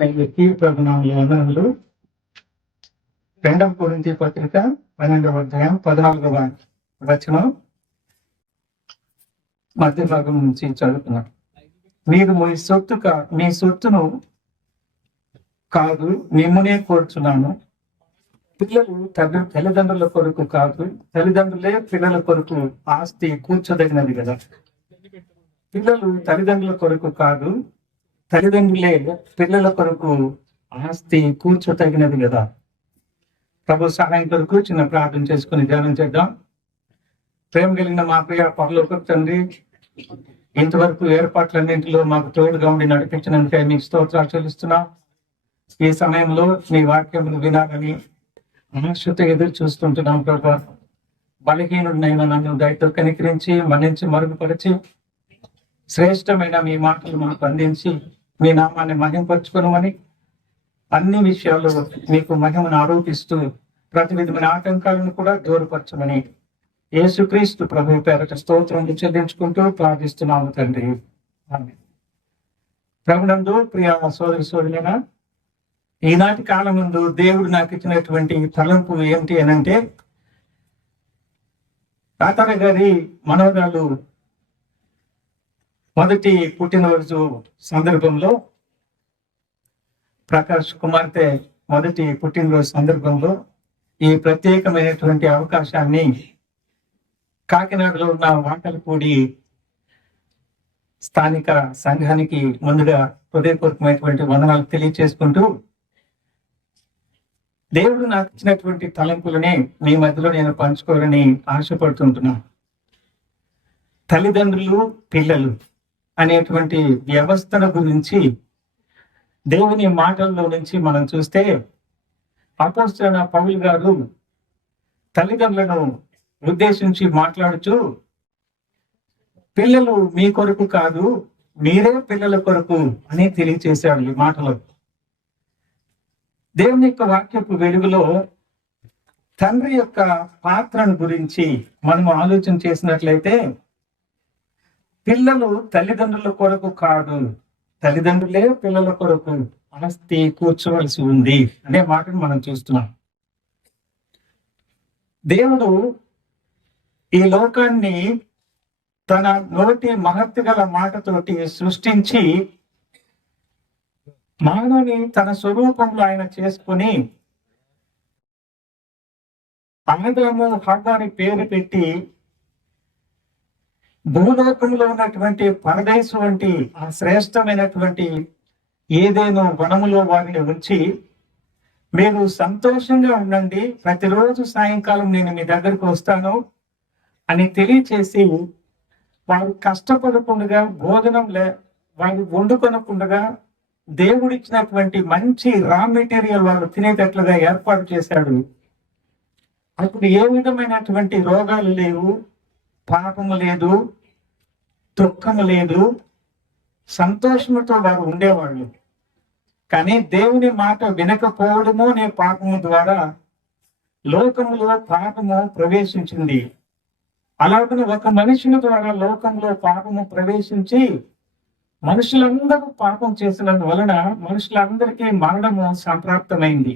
వ్యక్తి ప్రభునామాలు 2వ కొరింథీ పత్రిక 12వ అధ్యాయం 14వ వచనం మధ్య భాగం నుంచి చదువుతున్నాం. మీరు మీ సొత్తును కాదు మిమ్మునే కోరుచున్నాను. పిల్లలు తల్లిదండ్రుల కొరకు కాదు, తల్లిదండ్రులే పిల్లల కొరకు ఆస్తి కూర్చోదగినది కదా. పిల్లలు తల్లిదండ్రుల కొరకు కాదు, తల్లిదండ్రులే పిల్లల కొరకు ఆస్తి కూర్చోతగినది కదా. ప్రభు సహాయం కొరకు చిన్న ప్రార్థన చేసుకుని ధ్యానం చేద్దాం. ప్రేమ కలిగిన మా ప్రియ పరలోక తండ్రి, ఇంతవరకు ఏర్పాట్లన్నింటిలో మాకు తోడుగా ఉండి నడిపించినందుకే మీకు స్తోత్రాలు చెల్లిస్తున్నాం. ఈ సమయంలో మీ వాక్యమును వినాలని ఆశతో ఎదురు చూస్తుంటున్నాం ప్రభు. బలహీనుడినైనా నన్ను దయతో కనికరించి మన్నించి మరుగుపరిచి శ్రేష్టమైన మీ మాటలు మాకు అందించి మీ నామాన్ని మహింపరచుకోనమని, అన్ని విషయాల్లో మీకు మహిమను ఆరోపిస్తూ ప్రతి విధమైన ఆటంకాలను కూడా దూరపరచమని యేసుక్రీస్తు ప్రభు పేరట స్తోత్రం చెల్లించుకుంటూ ప్రార్థిస్తున్నాము తండ్రి. ఆమేన్. ప్రభునందు ప్రియ సోదరి సోదరులైన, ఈనాటి కాలం ముందు దేవుడు నాకు ఇచ్చినటువంటి తలంపు ఏంటి అనంటే, తాతార గారి మనవరాలు మొదటి పుట్టినరోజు సందర్భంలో, ప్రకాష్ కుమార్తె మొదటి పుట్టినరోజు సందర్భంలో ఈ ప్రత్యేకమైనటువంటి అవకాశాన్ని కాకినాడలో ఉన్న వాకలపూడి స్థానిక సంఘానికి ముందుగా హృదయపూర్వకమైనటువంటి వందనాలు తెలియచేసుకుంటూ, దేవుడు నాకు ఇచ్చినటువంటి తలంపులనే మీ మధ్యలో నేను పంచుకోవాలని ఆశపడుతుంటున్నాను. తల్లిదండ్రులు పిల్లలు అనేటువంటి వ్యవస్థల గురించి దేవుని మాటల్లో నుంచి మనం చూస్తే, అపోస్తలుడైన పౌలు గారు తల్లిదండ్రులను ఉద్దేశించి మాట్లాడుచూ, పిల్లలు మీ కొరకు కాదు, మీరే పిల్లల కొరకు అని తెలియచేశాడు. ఈ మాటలు దేవుని యొక్క వాక్యపు వెలుగులో తండ్రి యొక్క పాత్రను గురించి మనము ఆలోచన చేసినట్లయితే, పిల్లలు తల్లిదండ్రుల కొరకు కాదు, తల్లిదండ్రులే పిల్లల కొరకు ఆస్తి కూర్చోవలసి ఉంది అనే మాటను మనం చూస్తున్నాం. దేవుడు ఈ లోకాన్ని తన నోటి మహత్తు గల మాటతోటి సృష్టించి మానవుని తన స్వరూపంలో ఆయన చేసుకుని ఆదాము హవ్వని పేరు పెట్టి భూలోకంలో ఉన్నటువంటి పరదేశం వంటి ఆ శ్రేష్టమైనటువంటి ఏదేనో వనములో వారిని ఉంచి, మీరు సంతోషంగా ఉండండి, ప్రతిరోజు సాయంకాలం నేను మీ దగ్గరకు వస్తాను అని తెలియచేసి, వారు కష్టపడకుండా వారు వండుకొనకుండా దేవుడిచ్చినటువంటి మంచి రా మెటీరియల్ వాళ్ళు తినేటట్లుగా ఏర్పాటు చేశాడు. అప్పుడు ఏ విధమైనటువంటి రోగాలు లేవు, పాపము లేదు, దుఃఖము లేదు, సంతోషముతో వారు ఉండేవాళ్ళు. కానీ దేవుని మాట వినకపోవడము అనే పాపము ద్వారా లోకములో పాపము ప్రవేశించింది. అలాగనే ఒక మనుషుని ద్వారా లోకంలో పాపము ప్రవేశించి మనుషులందరూ పాపం చేసినందువలన మనుషులందరికీ మరణము సంప్రాప్తమైంది.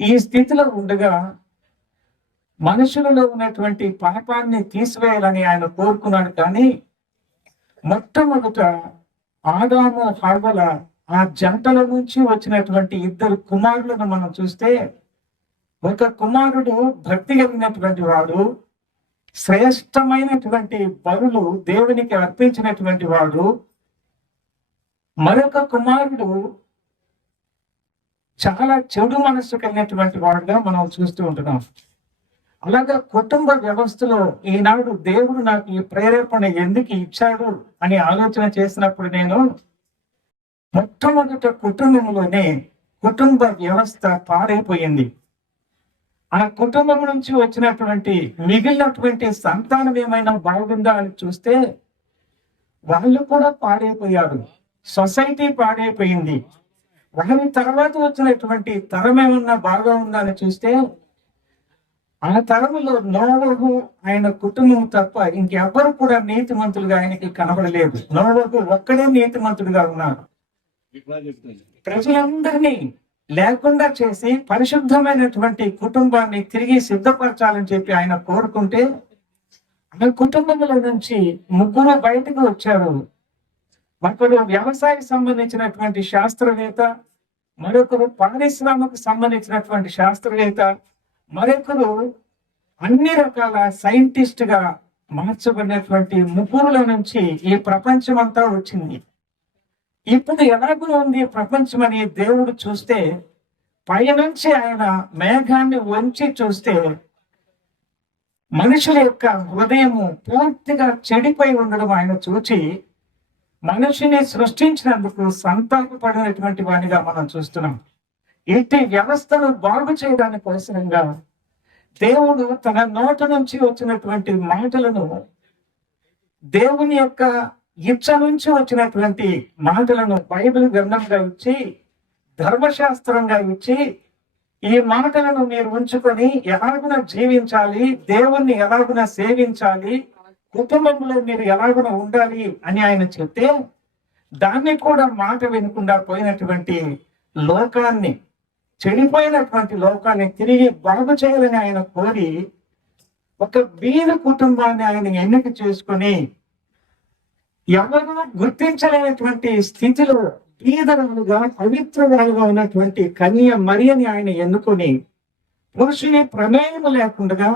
ఈ స్థితిలో ఉండగా మనుషులలో ఉన్నటువంటి పాపాన్ని తీసివేయాలని ఆయన కోరుకున్నాడు. కానీ మొట్టమొదట ఆదాము హవ్వల ఆ జంటల నుంచి వచ్చినటువంటి 2 కుమారులను మనం చూస్తే, ఒక కుమారుడు భక్తి కలిగినటువంటి వాడు, శ్రేష్టమైనటువంటి బలులు దేవునికి అర్పించినటువంటి వాడు. మరొక కుమారుడు చాలా చెడు మనస్సు కలిగినటువంటి వాడుగా మనం చూస్తూ ఉంటున్నాం. అలాగా కుటుంబ వ్యవస్థలో ఈనాడు దేవుడు నాకు ఈ ప్రేరేపణ ఎందుకు ఇచ్చాడు అని ఆలోచన చేసినప్పుడు, నేను మొట్టమొదట కుటుంబంలోనే కుటుంబ వ్యవస్థ పాడైపోయింది. ఆ కుటుంబం నుంచి వచ్చినటువంటి మిగిలినటువంటి సంతానం ఏమైనా బాగుందా అని చూస్తే వాళ్ళు కూడా పాడైపోయారు. సొసైటీ పాడైపోయింది. వారి తర్వాత వచ్చినటువంటి తరం ఏమన్నా బాగా ఉందా అని చూస్తే, ఆ తరములో నోవహు ఆయన కుటుంబం తప్ప ఇంకెవ్వరు కూడా నీతిమంతులుగా ఆయనకి కనబడలేదు. నోవహు ఒక్కడే నీతిమంతుడిగా ఉన్నాడు. ప్రజలందరినీ లేకుండా చేసి పరిశుద్ధమైనటువంటి కుటుంబాన్ని తిరిగి సిద్ధపరచాలని చెప్పి ఆయన కోరుకుంటే ఆ కుటుంబంలో నుంచి ముగ్గురు బయటకు వచ్చారు. ఒకరు వ్యవసాయ సంబంధించినటువంటి శాస్త్రవేత్త, మరొకరు పారిశ్రామిక సంబంధించినటువంటి శాస్త్రవేత్త, మరొకరు అన్ని రకాల సైంటిస్ట్ గా మార్చబడినటువంటి ముగ్గురుల నుంచి ఈ ప్రపంచం అంతా వచ్చింది. ఇప్పుడు ఎలాగో ఉంది ప్రపంచం అని దేవుడు చూస్తే, పైనుంచి ఆయన మేఘాన్ని వంచి చూస్తే మనుషుల యొక్క హృదయము పూర్తిగా చెడిపోయి ఉండడం ఆయన చూచి మనిషిని సృష్టించినందుకు సంతాపపడినటువంటి వాడిగా మనం చూస్తున్నాం. ఇట్టి వ్యవస్థను బాగు చేయడానికి అవసరంగా దేవుడు తన నోట నుంచి వచ్చినటువంటి మాటలను, దేవుని యొక్క ఇచ్చ నుంచి వచ్చినటువంటి మాటలను బైబిల్ గ్రంథంగా ఇచ్చి, ధర్మశాస్త్రంగా ఇచ్చి, ఈ మాటలను మీరు ఉంచుకొని ఎలాగున జీవించాలి, దేవుణ్ణి ఎలాగున సేవించాలి, కుటుంబంలో మీరు ఎలాగున ఉండాలి అని ఆయన చెప్తే, దాన్ని కూడా మాట వినకుండా పోయినటువంటి లోకాన్ని, చెడిపోయినటువంటి లోకాన్ని తిరిగి బాగు చేయాలని ఆయన కోరి ఒక బీద కుటుంబాన్ని ఆయన ఎన్నిక చేసుకొని, ఎవరు గుర్తించలేనటువంటి స్థితిలో బీదరాలుగా పవిత్రురాలుగా ఉన్నటువంటి కన్య మరియని ఆయన ఎన్నుకొని పురుషుని ప్రమేయం లేకుండా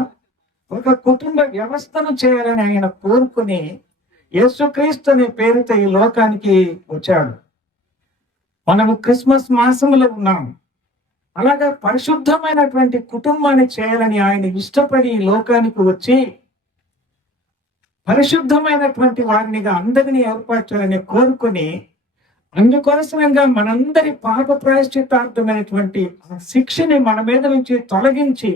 ఒక కుటుంబ వ్యవస్థను చేయాలని ఆయన కోరుకుని యేసుక్రీస్తు అనే పేరుతో ఈ లోకానికి వచ్చాడు. మనము క్రిస్మస్ మాసంలో ఉన్నాం. అలాగా పరిశుద్ధమైనటువంటి కుటుంబాన్ని చేయాలని ఆయన ఇష్టపడి ఈ లోకానికి వచ్చి పరిశుద్ధమైనటువంటి వారినిగా అందరినీ ఏర్పరచాలని కోరుకుని, అందుకోసంగా మనందరి పాప ప్రాయశ్చిత్తార్థమైనటువంటి శిక్షని మన మీద నుంచి తొలగించి,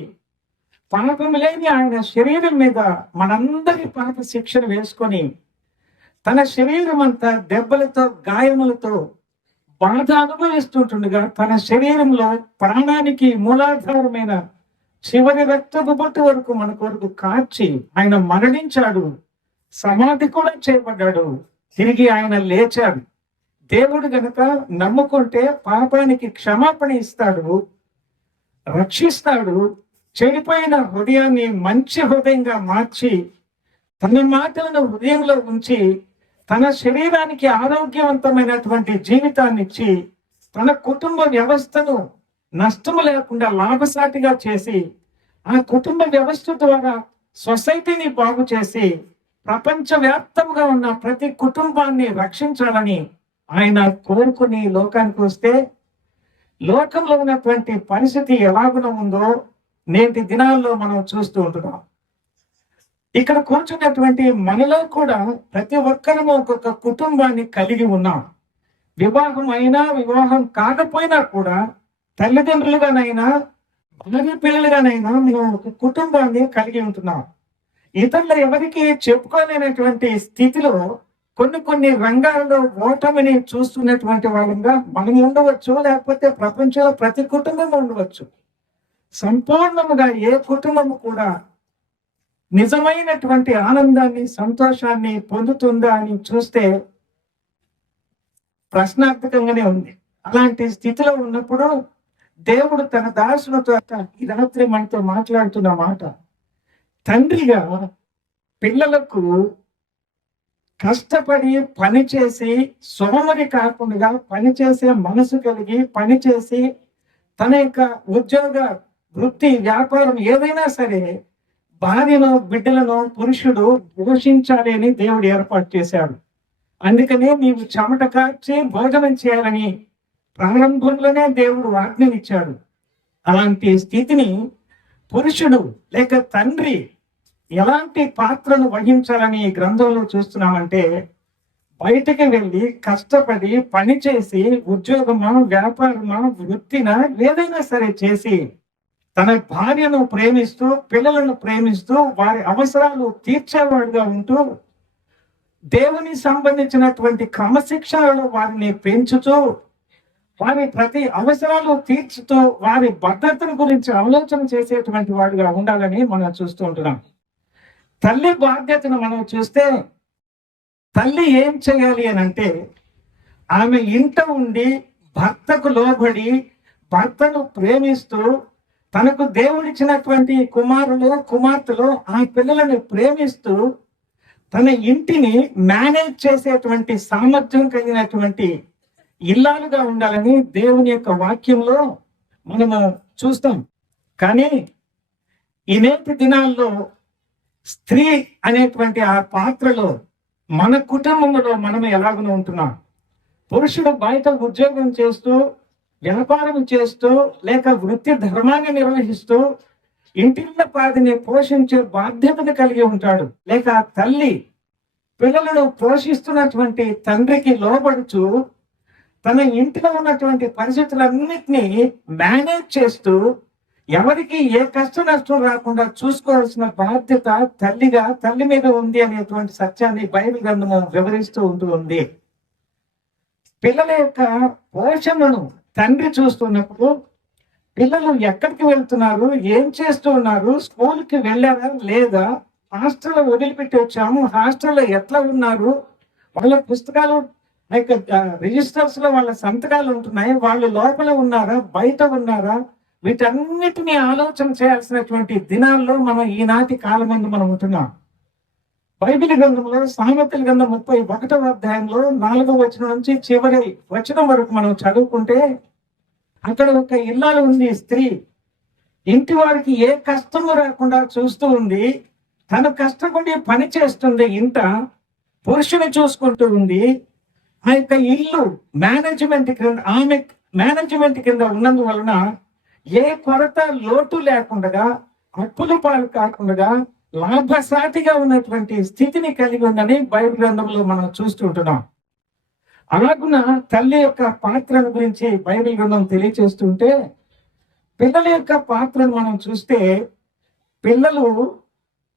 పాపం లేని ఆయన శరీరం మీద మనందరి పాప శిక్షను వేసుకొని, తన శరీరం అంతా దెబ్బలతో గాయములతో బాధ అనుభవిస్తుంటుండగా తన శరీరంలో ప్రాణానికి మూలాధారమైన చివరి రక్తపు బొట్టు వరకు మన కొరకు కార్చి ఆయన మరణించాడు, సమాధి కూడా చేయబడ్డాడు, తిరిగి ఆయన లేచాడు. దేవుడు గనుక నమ్ముకుంటే పాపానికి క్షమాపణ ఇస్తాడు, రక్షిస్తాడు. చెడిపోయిన హృదయాన్ని మంచి హృదయంగా మార్చి తన మాటలను హృదయంలో ఉంచి తన శరీరానికి ఆరోగ్యవంతమైనటువంటి జీవితాన్ని ఇచ్చి తన కుటుంబ వ్యవస్థను నష్టము లేకుండా లాభసాటిగా చేసి ఆ కుటుంబ వ్యవస్థ ద్వారా సొసైటీని బాగు చేసి ప్రపంచవ్యాప్తంగా ఉన్న ప్రతి కుటుంబాన్ని రక్షించాలని ఆయన కోరుకుని లోకానికి వస్తే, లోకంలో ఉన్నటువంటి పరిస్థితి ఎలాగున ఉందో నేటి దినాల్లో మనం చూస్తూ ఉంటున్నాం. ఇక్కడ కూర్చున్నటువంటి మనలో కూడా ప్రతి ఒక్కరము ఒక్కొక్క కుటుంబాన్ని కలిగి ఉన్నాం. వివాహం అయినా వివాహం కాకపోయినా కూడా తల్లిదండ్రులుగానైనా భార్య పిల్లలుగానైనా మేము ఒక కుటుంబాన్ని కలిగి ఉంటున్నాం. ఇతరులు ఎవరికి చెప్పుకోలేనటువంటి స్థితిలో కొన్ని రంగాల్లో ఓటమిని చూస్తున్నటువంటి వాళ్ళంగా మనం ఉండవచ్చు, లేకపోతే ప్రపంచంలో ప్రతి కుటుంబం ఉండవచ్చు. సంపూర్ణముగా ఏ కుటుంబము కూడా నిజమైనటువంటి ఆనందాన్ని, సంతోషాన్ని పొందుతుందా అని చూస్తే ప్రశ్నార్థకంగానే ఉంది. అలాంటి స్థితిలో ఉన్నప్పుడు దేవుడు తన దాసులతో ఈ రాత్రి మనతో మాట్లాడుతున్న మాట, తండ్రిగా పిల్లలకు కష్టపడి పనిచేసి సోమరి కాకుండా పనిచేసే మనసు కలిగి పనిచేసి తన యొక్క ఉద్యోగ వృత్తి వ్యాపారం ఏదైనా సరే భార్యను బిడ్డలను పురుషుడు పోషించాలి అని దేవుడు ఏర్పాటు చేశాడు. అందుకనే నీవు చెమట కార్చి భోజనం చేయాలని ప్రారంభంలోనే దేవుడు ఆజ్ఞనిచ్చాడు. అలాంటి స్థితిని పురుషుడు లేక తండ్రి ఎలాంటి పాత్రను వహించాలని ఈ గ్రంథంలో చూస్తున్నామంటే, బయటకు వెళ్ళి కష్టపడి పనిచేసి ఉద్యోగమా వ్యాపారమా వృత్తినా ఏదైనా సరే చేసి తన భార్యను ప్రేమిస్తూ పిల్లలను ప్రేమిస్తూ వారి అవసరాలు తీర్చేవాడుగా ఉంటూ దేవుని సంబంధించినటువంటి క్రమశిక్షణలో వారిని పెంచుతూ వారి ప్రతి అవసరాలు తీర్చుతూ వారి భద్రతను గురించి ఆలోచన చేసేటువంటి వాడుగా ఉండాలని మనం చూస్తూ ఉంటున్నాం. తల్లి బాధ్యతను మనం చూస్తే తల్లి ఏం చేయాలి అని అంటే, ఆమె ఇంట ఉండి భర్తకు లోబడి భర్తను ప్రేమిస్తూ తనకు దేవుడిచ్చినటువంటి కుమారులు కుమార్తెలు ఆ పిల్లలను ప్రేమిస్తూ తన ఇంటిని మేనేజ్ చేసేటువంటి సామర్థ్యం కలిగినటువంటి ఇల్లాలుగా ఉండాలని దేవుని యొక్క వాక్యంలో మనము చూస్తాం. కానీ ఈ నేటి దినాల్లో స్త్రీ అనేటువంటి ఆ పాత్రలో మన కుటుంబంలో మనం ఎలాగనో ఉంటున్నాం. పురుషుడు బయట ఉద్యోగం చేస్తూ వ్యాపారం చేస్తూ లేక వృత్తి ధర్మాన్ని నిర్వహిస్తూ ఇంటిళ్ళ పాదిని పోషించే బాధ్యతను కలిగి ఉంటాడు. లేక తల్లి పిల్లలను పోషిస్తున్నటువంటి తండ్రికి లోబడుచు తన ఇంటిలో ఉన్నటువంటి పరిస్థితులన్నిటినీ మేనేజ్ చేస్తూ ఎవరికి ఏ కష్ట నష్టం రాకుండా చూసుకోవాల్సిన బాధ్యత తల్లి మీద ఉంది అనేటువంటి సత్యాన్ని బైబిల్ గ్రంథము వివరిస్తూ ఉంది. పిల్లల యొక్క పోషణను తండ్రి చూస్తున్నప్పుడు పిల్లలు ఎక్కడికి వెళ్తున్నారు, ఏం చేస్తూ ఉన్నారు, స్కూల్కి వెళ్ళారా లేదా, హాస్టల్లో వదిలిపెట్టి వచ్చాము, హాస్టల్లో ఎట్లా ఉన్నారు, వాళ్ళ పుస్తకాలు రిజిస్టర్స్ లో వాళ్ళ సంతకాలు ఉంటున్నాయి, వాళ్ళు లోపల ఉన్నారా బయట ఉన్నారా, వీటన్నిటిని ఆలోచన చేయాల్సినటువంటి దినాల్లో మనం ఈనాటి కాలమందు మనం ఉంటున్నాం. బైబిల్ గ్రంథంలో సామెతల గ్రంథం 31వ అధ్యాయంలో 4వ వచనం నుంచి చివరి వచనం వరకు మనం చదువుకుంటే అక్కడ ఒక ఇల్లాలు ఉంది. స్త్రీ ఇంటి వారికి ఏ కష్టము రాకుండా చూస్తూ ఉంది. తను కష్టపడి పని చేస్తుంది, ఇంట పురుషుని చూసుకుంటూ ఉంది. ఆ యొక్క ఇల్లు మేనేజ్మెంట్ కింద ఆమె మేనేజ్మెంట్ కింద ఉన్నందువలన ఏ కొరత లోటు లేకుండా అప్పుల పాలు కాకుండా లాభసాటిగా ఉన్నటువంటి స్థితిని కలిగి ఉందని బైబిల్ గ్రంథంలో మనం చూస్తుంటున్నాం. అలాగున తల్లి యొక్క పాత్రను గురించి బైబిల్ గ్రంథం తెలియచేస్తుంటే పిల్లల యొక్క పాత్రను మనం చూస్తే పిల్లలు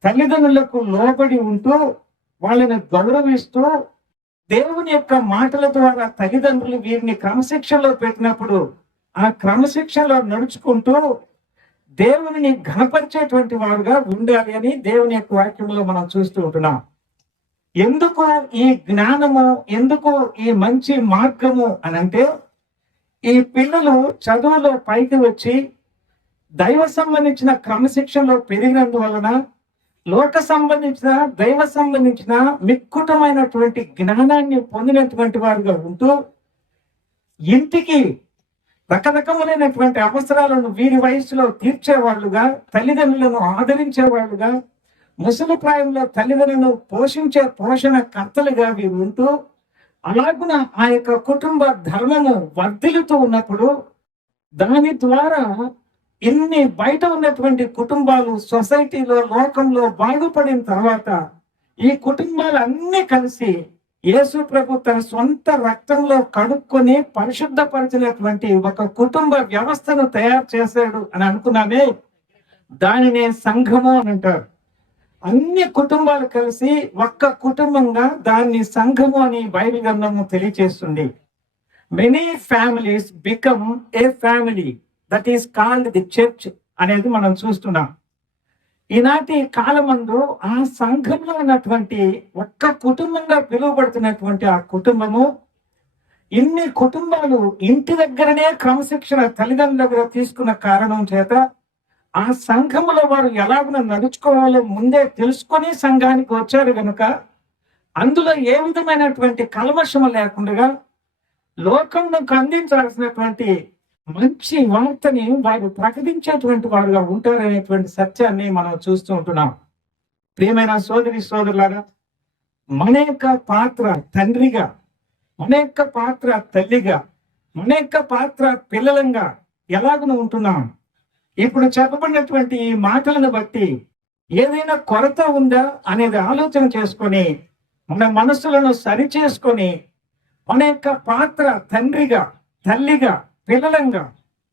తల్లిదండ్రులకు లోబడి ఉంటూ వాళ్ళని గౌరవిస్తూ దేవుని యొక్క మాటల ద్వారా తల్లిదండ్రులు వీరిని క్రమశిక్షణలో పెట్టినప్పుడు ఆ క్రమశిక్షణలో నడుచుకుంటూ దేవుని ఘనపరిచేటువంటి వారుగా ఉండాలి అని దేవుని యొక్క వాక్యంలో మనం చూస్తూ ఉంటున్నాం. ఎందుకు ఈ జ్ఞానము, ఎందుకు ఈ మంచి మార్గము అని అంటే ఈ పిల్లలు చదువులో పైకి వచ్చి దైవ సంబంధించిన క్రమశిక్షణలో పెరిగినందువలన లోక సంబంధించిన దైవ సంబంధించిన మిక్కుటమైనటువంటి జ్ఞానాన్ని పొందినటువంటి వారుగా ఉంటూ ఇంటికి రకరకములైనటువంటి అవసరాలను వీరి వయసులో తీర్చేవాళ్ళుగా, తల్లిదండ్రులను ఆదరించేవాళ్ళుగా, ముసలి ప్రాయంలో తల్లిదండ్రులను పోషించే పోషణ కర్తలుగా వీరు ఉంటూ అలాగున ఆ యొక్క కుటుంబ ధర్మము వర్ధిల్లుతూ ఉన్నప్పుడు దాని ద్వారా ఇన్ని బయట ఉన్నటువంటి కుటుంబాలు సొసైటీలో లోకంలో బాగుపడిన తర్వాత ఈ కుటుంబాలు అన్ని కలిసి యేసు ప్రభు తన సొంత రక్తంలో కడుక్కొని పరిశుద్ధపరిచినటువంటి ఒక కుటుంబ వ్యవస్థను తయారు చేశాడు అని అనుకున్నామే, దానినే సంఘము అని అంటారు. అన్ని కుటుంబాలు కలిసి ఒక్క కుటుంబంగా దాన్ని సంఘము అని బైబిల్ గ్రంథము తెలియచేస్తుంది. Many families become a family that is called the church అనేది మనం చూస్తున్నాం. ఈనాటి కాలమందు ఆ సంఘంలో ఉన్నటువంటి ఒక్క కుటుంబంగా పిలువబడుతున్నటువంటి ఆ కుటుంబము ఇన్ని కుటుంబాలు ఇంటి దగ్గరనే క్రమశిక్షణ తల్లిదండ్రుల దగ్గర తీసుకున్న కారణం చేత ఆ సంఘములో వారు ఎలాగో నడుచుకోవాలో ముందే తెలుసుకొని సంఘానికి వచ్చారు కనుక అందులో ఏ విధమైనటువంటి కల్మషము లేకుండా లోకంలోకి అందించాల్సినటువంటి మంచి వార్తని వారు ప్రకటించేటువంటి వారుగా ఉంటారనేటువంటి సత్యాన్ని మనం చూస్తూ ఉంటున్నాం. ప్రియమైన సోదరి సోదరులారా, మన యొక్క పాత్ర తండ్రిగా, మన యొక్క పాత్ర తల్లిగా, మన యొక్క పాత్ర పిల్లలంగా ఎలాగను ఉంటున్నాం. ఇప్పుడు చెప్పబడినటువంటి ఈ మాటలను బట్టి ఏదైనా కొరత ఉందా అనేది ఆలోచన చేసుకొని మన మనసులను సరి చేసుకొని మన యొక్క పాత్ర తండ్రిగా, తల్లిగా, పిల్లలంగా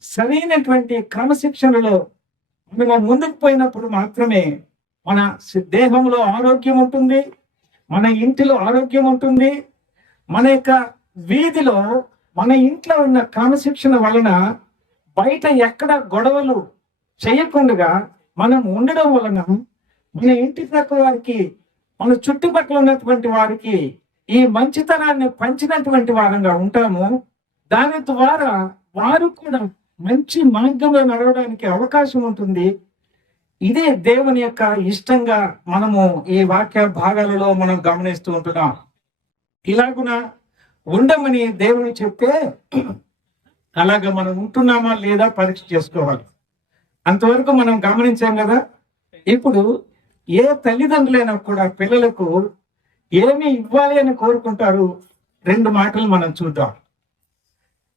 సరైనటువంటి క్రమశిక్షణలో మనం ముందుకు పోయినప్పుడు మాత్రమే మన దేహంలో ఆరోగ్యం ఉంటుంది, మన ఇంటిలో ఆరోగ్యం ఉంటుంది, మన యొక్క వీధిలో మన ఇంట్లో ఉన్న క్రమశిక్షణ వలన బయట ఎక్కడ గొడవలు చేయకుండా మనం ఉండడం వలన మన ఇంటి ప్రక్క వారికి, మన చుట్టుపక్కల ఉన్నటువంటి వారికి ఈ మంచితనాన్ని పంచినటువంటి వారంగా ఉంటాము. దాని ద్వారా వారు కూడా మంచి మార్గంలో నడవడానికి అవకాశం ఉంటుంది. ఇదే దేవుని యొక్క ఇష్టంగా మనము ఈ వాక్య భాగాలలో మనం గమనిస్తూ ఉంటున్నాం. ఇలాగున ఉండమని దేవుడు చెప్తే అలాగ మనం ఉంటున్నామా లేదా పరీక్ష చేసుకోవాలి. అంతవరకు మనం గమనించాం కదా. ఇప్పుడు ఏ తల్లిదండ్రులైనా కూడా పిల్లలకు ఏమి ఇవ్వాలి అని కోరుకుంటారు. 2 మాటలు మనం చూద్దాం.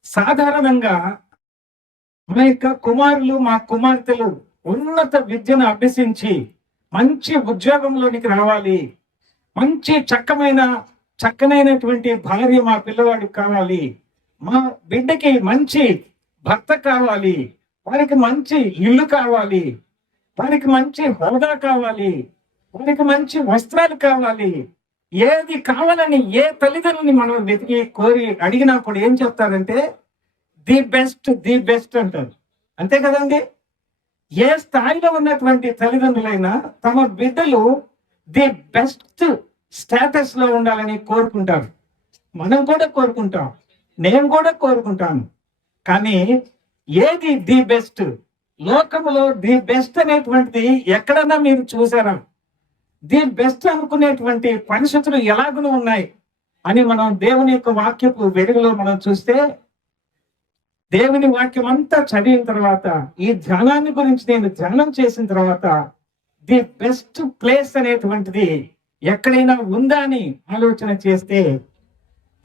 సాధారణంగా మా యొక్క కుమారులు, మా కుమార్తెలు ఉన్నత విద్యను అభ్యసించి మంచి ఉద్యోగంలోనికి రావాలి, మంచి చక్కనైనటువంటి భార్య మా పిల్లవాడికి కావాలి, మా బిడ్డకి మంచి భర్త కావాలి, వారికి మంచి ఇల్లు కావాలి, వారికి మంచి హోదా కావాలి, వారికి మంచి వస్త్రాలు కావాలి. ఏది కావాలని ఏ తల్లిదండ్రుని మనం వెతికి కోరి అడిగినా కూడా ఏం చెప్తారంటే ది బెస్ట్ అంటారు. అంతే కదండి. ఏ స్థాయిలో ఉన్నటువంటి తల్లిదండ్రులైనా తమ బిడ్డలు ది బెస్ట్ స్టేటస్ లో ఉండాలని కోరుకుంటారు. మనం కూడా కోరుకుంటాం, నేను కూడా కోరుకుంటాను. కానీ ఏది ది బెస్ట్? లోకంలో ది బెస్ట్ అనేటువంటిది ఎక్కడన్నా మీరు చూసారా? ది బెస్ట్ అనుకునేటువంటి పరిస్థితులు ఎలాగూ ఉన్నాయి అని మనం దేవుని యొక్క వాక్యపు వెలుగులో మనం చూస్తే, దేవుని వాక్యం అంతా చదివిన తర్వాత, ఈ ధ్యానాన్ని గురించి నేను ధ్యానం చేసిన తర్వాత ది బెస్ట్ ప్లేస్ అనేటువంటిది ఎక్కడైనా ఉందా అని ఆలోచన చేస్తే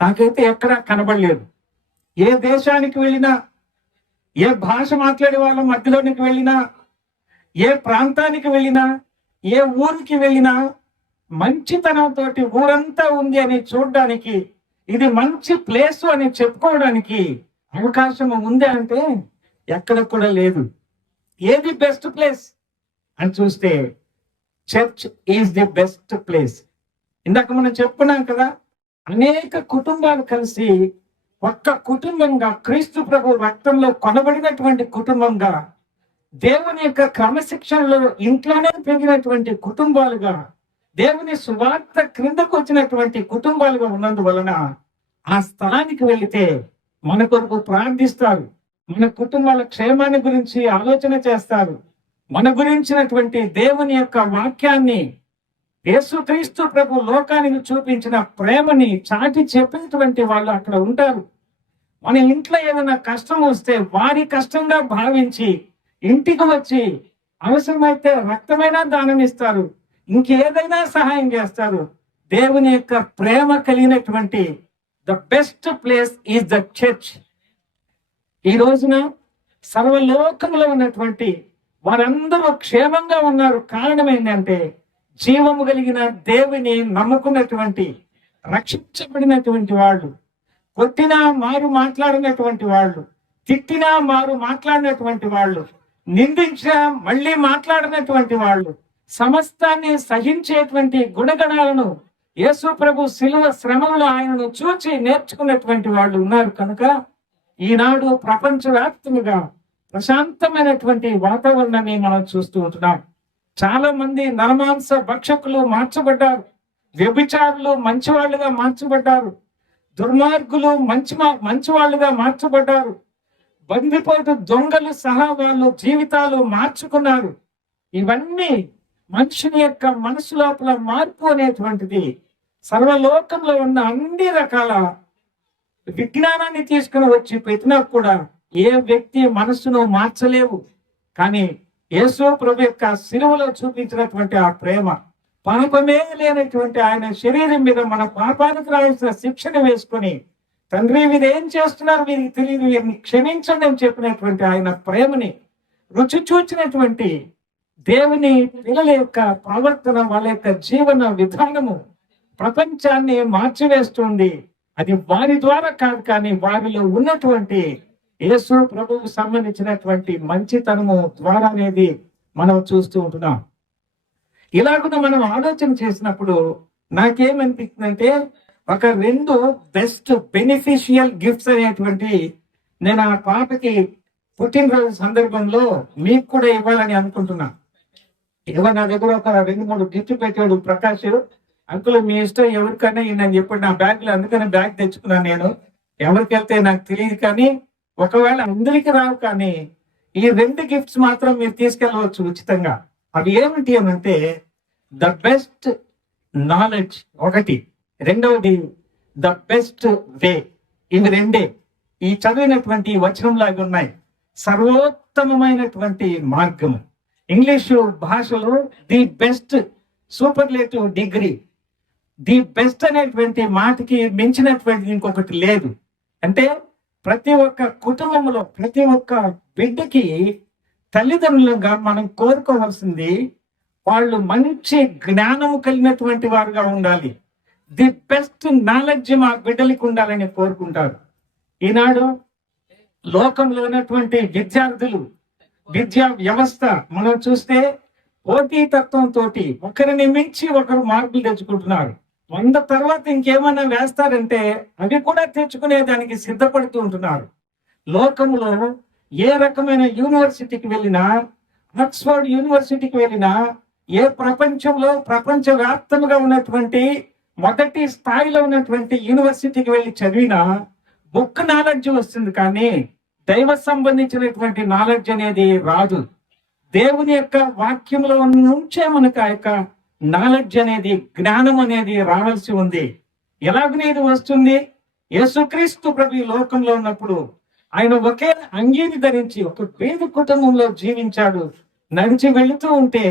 నాకైతే ఎక్కడా కనబడలేదు. ఏ దేశానికి వెళ్ళినా, ఏ భాష మాట్లాడే వాళ్ళ మధ్యలోనికి వెళ్ళినా, ఏ ప్రాంతానికి వెళ్ళినా, ఏ ఊరికి వెళ్ళినా మంచితనంతో ఊరంతా ఉంది అని చూడడానికి, ఇది మంచి ప్లేస్ అని చెప్పుకోవడానికి అవకాశం ఉంది అంటే ఎక్కడ కూడా లేదు. ఏది బెస్ట్ ప్లేస్ అని చూస్తే church is the best place. ఇందాక మనం చెప్పుకున్నాం కదా, అనేక కుటుంబాలు కలిసి ఒక్క కుటుంబంగా, క్రీస్తు ప్రభు రక్తంలో కొనబడినటువంటి కుటుంబంగా, దేవుని యొక్క క్రమశిక్షణలో ఇంట్లోనే పెరిగినటువంటి కుటుంబాలుగా, దేవుని సువార్త క్రిందకు వచ్చినటువంటి కుటుంబాలుగా ఉన్నందువలన ఆ స్థలానికి వెళితే మన కొరకు ప్రార్థిస్తారు, మన కుటుంబాల క్షేమాన్ని గురించి ఆలోచన చేస్తారు, మన గురించినటువంటి దేవుని యొక్క వాక్యాన్ని, యేసుక్రీస్తు ప్రభు లోకానికి చూపించిన ప్రేమని చాటి చెప్పినటువంటి వాళ్ళు అక్కడ ఉంటారు. మన ఇంట్లో ఏదైనా కష్టం వస్తే వారి కష్టంగా భావించి ఇంటికి వచ్చి అవసరమైతే రక్తమైనా దానం ఇస్తారు, ఇంకేదైనా సహాయం చేస్తారు. దేవుని యొక్క ప్రేమ కలిగినటువంటి the best place is the church. ఈ రోజున సర్వలోకంలో ఉన్నటువంటి వారందరూ క్షేమంగా ఉన్నారు. కారణం ఏంటంటే జీవము కలిగిన దేవుని నమ్ముకున్నటువంటి, రక్షించబడినటువంటి వాళ్ళు, కొట్టినా మారు మాట్లాడినటువంటి వాళ్ళు, తిట్టినా మారు మాట్లాడినటువంటి వాళ్ళు, నిందించినా మళ్ళీ మాట్లాడినటువంటి వాళ్ళు, సమస్తాన్ని సహించేటువంటి గుణగణాలను యేసు ప్రభు శిలువ శ్రమలో ఆయనను చూచి నేర్చుకున్నటువంటి వాళ్ళు ఉన్నారు. కనుక ఈనాడు ప్రపంచవ్యాప్తంగా ప్రశాంతమైనటువంటి వాతావరణాన్ని మనం చూస్తూ ఉంటున్నాం. చాలా మంది నరమాంస భక్షకులు మార్చబడ్డారు, వ్యభిచారులు మంచివాళ్ళుగా మార్చబడ్డారు, దుర్మార్గులు మంచివాళ్ళుగా మార్చబడ్డారు, బందిపోటు దొంగలు సహా వాళ్ళు జీవితాలు మార్చుకున్నారు. ఇవన్నీ మనుషుని యొక్క మనసు లోపల మార్పు అనేటువంటిది సర్వలోకంలో ఉన్న అన్ని రకాల విజ్ఞానాన్ని తీసుకుని వచ్చి పెట్టినా కూడా ఏ వ్యక్తి మనస్సును మార్చలేవు. కానీ యేసు ప్రభు యొక్క శిలువలో చూపించినటువంటి ఆ ప్రేమ, పాపమే లేనటువంటి ఆయన శరీరం మీద మన పాపానికి రావాల్సిన శిక్షణ వేసుకొని, తండ్రి వీరు ఏం చేస్తున్నారు వీరికి తెలియదు, వీరిని క్షమించండి అని చెప్పినటువంటి ఆయన ప్రేమని రుచి చూచినటువంటి దేవుని పిల్లల యొక్క ప్రవర్తన, వాళ్ళ యొక్క జీవన విధానము ప్రపంచాన్ని మార్చివేస్తుంది. అది వారి ద్వారా కాదు, కానీ వారిలో ఉన్నటువంటి యేసు ప్రభువుకు సంబంధించినటువంటి మంచితనము ద్వారా అనేది మనం చూస్తూ ఉంటున్నాం. ఇలాగున మనం ఆలోచన చేసినప్పుడు నాకేమనిపిస్తుందంటే, ఒక 2 బెస్ట్ బెనిఫిషియల్ గిఫ్ట్స్ అనేటువంటి నేను ఆ పాపకి పుట్టినరోజు సందర్భంలో మీకు కూడా ఇవ్వాలని అనుకుంటున్నా. నా దగ్గర ఒక 2-3 గిఫ్ట్ పెట్టాడు ప్రకాష్. అంకుల్ మీ ఇష్టం, ఎవరికైనా నేను చెప్పాడు నా బ్యాగ్ లో, అందుకని బ్యాగ్ తెచ్చుకున్నాను నేను. ఎవరికి వెళ్తే నాకు తెలియదు, కానీ ఒకవేళ అందరికీ రావు, కానీ ఈ 2 గిఫ్ట్స్ మాత్రం మీరు తీసుకెళ్ళవచ్చు ఉచితంగా. అవి ఏమిటి అని అంటే, ద బెస్ట్ నాలెడ్జ్ ఒకటి, రెండవది ద బెస్ట్ వే. ఇవి 2 ఈ చదివినటువంటి వచనం లాగా ఉన్నాయి. సర్వోత్తమమైనటువంటి మార్గము. ఇంగ్లీషు భాషలో the best, superlative degree. The best అనేటువంటి మాటకి మించినటువంటి ఇంకొకటి లేదు. అంటే ప్రతి ఒక్క కుటుంబంలో ప్రతి ఒక్క బిడ్డకి తల్లిదండ్రులుగా మనం కోరుకోవాల్సింది వాళ్ళు మంచి జ్ఞానము కలిగినటువంటి వారుగా ఉండాలి. ది బెస్ట్ నాలెడ్జ్ మా బిడ్డలకు ఉండాలని కోరుకుంటారు. ఈనాడు లోకంలో ఉన్నటువంటి విద్యార్థులు, విద్యా వ్యవస్థ మనం చూస్తే పోటీతత్వంతో ఒకరిని మించి ఒకరు మార్కులు తెచ్చుకుంటున్నారు. 100 తర్వాత ఇంకేమైనా వేస్తారంటే అవి కూడా తెచ్చుకునేదానికి సిద్ధపడుతూ ఉంటున్నారు. లోకంలో ఏ రకమైన యూనివర్సిటీకి వెళ్ళినా, ఆక్స్ఫర్డ్ యూనివర్సిటీకి వెళ్ళినా, ఏ ప్రపంచంలో ప్రపంచవ్యాప్తంగా ఉన్నటువంటి మొదటి స్థాయిలో ఉన్నటువంటి యూనివర్సిటీకి వెళ్ళి చదివినా బుక్ నాలెడ్జ్ వస్తుంది, కానీ దైవ సంబంధించినటువంటి నాలెడ్జ్ అనేది రాదు. దేవుని యొక్క వాక్యంలో నుంచే మనకు ఆ యొక్క నాలెడ్జ్ అనేది, జ్ఞానం అనేది రావాల్సి ఉంది. ఎలాగనేది వస్తుంది? యేసుక్రీస్తు ప్రభు లోకంలో ఉన్నప్పుడు ఆయన ఒకే అంగీని ధరించి ఒక పేద కుటుంబంలో జీవించాడు. నడిచి వెళుతూ ఉంటే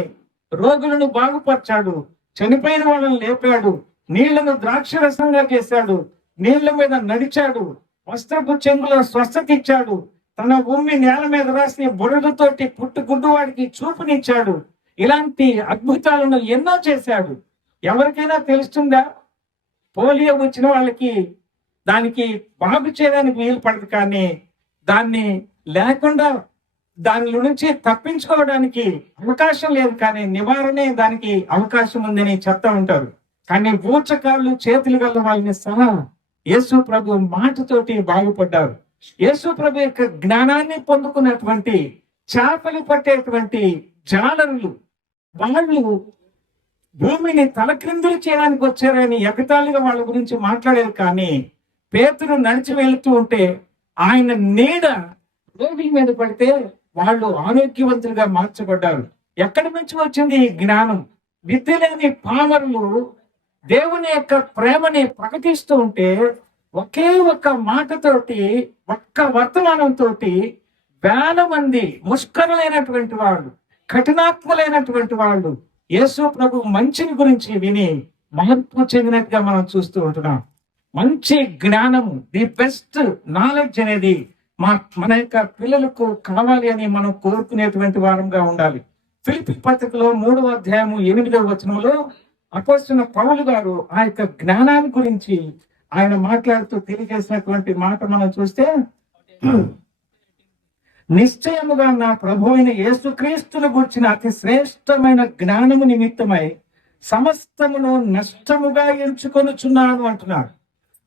రోగులను బాగుపరిచాడు, చనిపోయిన వాళ్ళని లేపాడు, నీళ్లను ద్రాక్షరసంగా చేశాడు, నీళ్ల మీద నడిచాడు, వస్త్రపు చెంగులో స్వస్థత ఇచ్చాడు, తన భూమి నేల మీద రాసి బురదతోటి పుట్టుగుడ్డు వాడికి చూపునిచ్చాడు. ఇలాంటి అద్భుతాలను ఎన్నో చేశాడు. ఎవరికైనా తెలుస్తుందా? పోలియో వచ్చిన వాళ్ళకి దానికి బాగు చేయడానికి వీలు పడదు, కానీ దాన్ని లేకుండా దాని నుంచి తప్పించుకోవడానికి అవకాశం లేదు, కానీ నివారణే దానికి అవకాశం ఉందని చెప్తా ఉంటారు. కానీ ఊచకాళ్ళు చేతులు గల వాళ్ళని సహా యేసు ప్రభు మాటతోటి బాగుపడ్డారు. యేసు ప్రభు యొక్క జ్ఞానాన్ని పొందుకున్నటువంటి చేపలు పట్టేటువంటి జాలరులు వాళ్ళు భూమిని తలక్రిందులు చేయడానికి వచ్చారని ఎగతాళిగా వాళ్ళ గురించి మాట్లాడారు. కానీ పేతురు నడిచి వెళుతూ ఉంటే ఆయన నీడ రోగి మీద పడితే వాళ్ళు ఆరోగ్యవంతులుగా మార్చబడ్డారు. ఎక్కడి నుంచి వచ్చింది ఈ జ్ఞానం? విద్య లేని పామరులు దేవుని యొక్క ప్రేమని ప్రకటిస్తూ ఉంటే ఒకే ఒక్క మాటతోటి, ఒక్క వర్తమానంతో వేల మంది ముష్కరులైనటువంటి వాళ్ళు, కఠినాత్ములైనటువంటి వాళ్ళు యేసు ప్రభు మంచిని గురించి విని మార్పు చెందినట్టుగా మనం చూస్తూ ఉంటున్నాం. మంచి జ్ఞానము, ది బెస్ట్ నాలెడ్జ్ అనేది మన యొక్క పిల్లలకు కావాలి అని మనం కోరుకునేటువంటి వారంగా ఉండాలి. ఫిలిప్పీ పత్రికలో 3వ అధ్యాయము 8వ వచనంలో అపోస్తలుడైన పౌలు గారు ఆ యొక్క జ్ఞానాన్ని గురించి ఆయన మాట్లాడుతూ తెలియజేసినటువంటి మాట మనం చూస్తే, నిశ్చయముగా నా ప్రభు అయిన యేసుక్రీస్తును గుర్చిన అతి శ్రేష్టమైన జ్ఞానము నిమిత్తమై సమస్తమును నష్టముగా ఎంచుకొనుచున్నాను అంటున్నాడు.